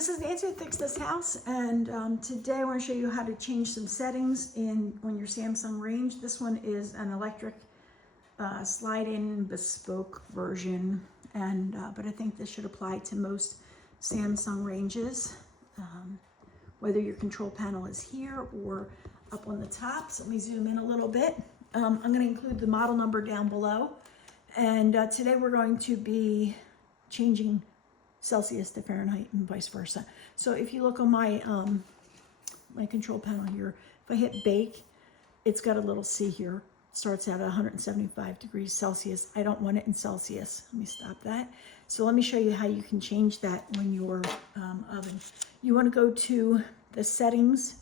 This is Nancy at Fix This House, and today I want to show you how to change some settings on your Samsung range. This one is an electric slide-in bespoke version, and but I think this should apply to most Samsung ranges, whether your control panel is here or up on the top. So let me zoom in a little bit. I'm going to include the model number down below, and today we're going to be changing Celsius to Fahrenheit and vice versa. So if you look on my my control panel here, if I hit bake, it's got a little C here. It starts at 175 degrees Celsius. I don't want it in Celsius. Let me stop that. So let me show you how you can change that on your oven. You want to go to the settings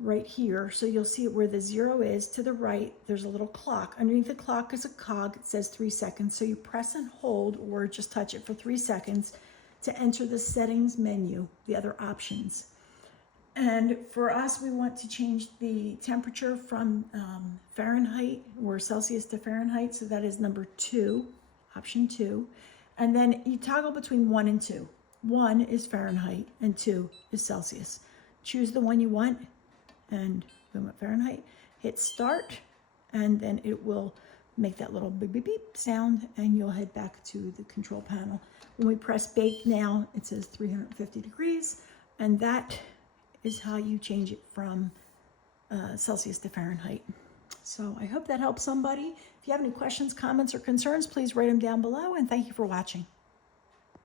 right here. So you'll see where the 0 is. To the right, there's a little clock. Underneath the clock is a cog. It says 3 seconds. So you press and hold or just touch it for 3 seconds to enter the settings menu, the other options. And for us, we want to change the temperature from Fahrenheit or Celsius to Fahrenheit. So that is number 2, option 2. And then you toggle between 1 and 2. 1 is Fahrenheit and 2 is Celsius. Choose the one you want and we want Fahrenheit. Hit start and then it will make that little beep beep beep sound and you'll head back to the control panel. When we press bake now, it says 350 degrees, and that is how you change it from Celsius to Fahrenheit. So I hope that helps somebody. If you have any questions, comments, or concerns, please write them down below, and thank you for watching.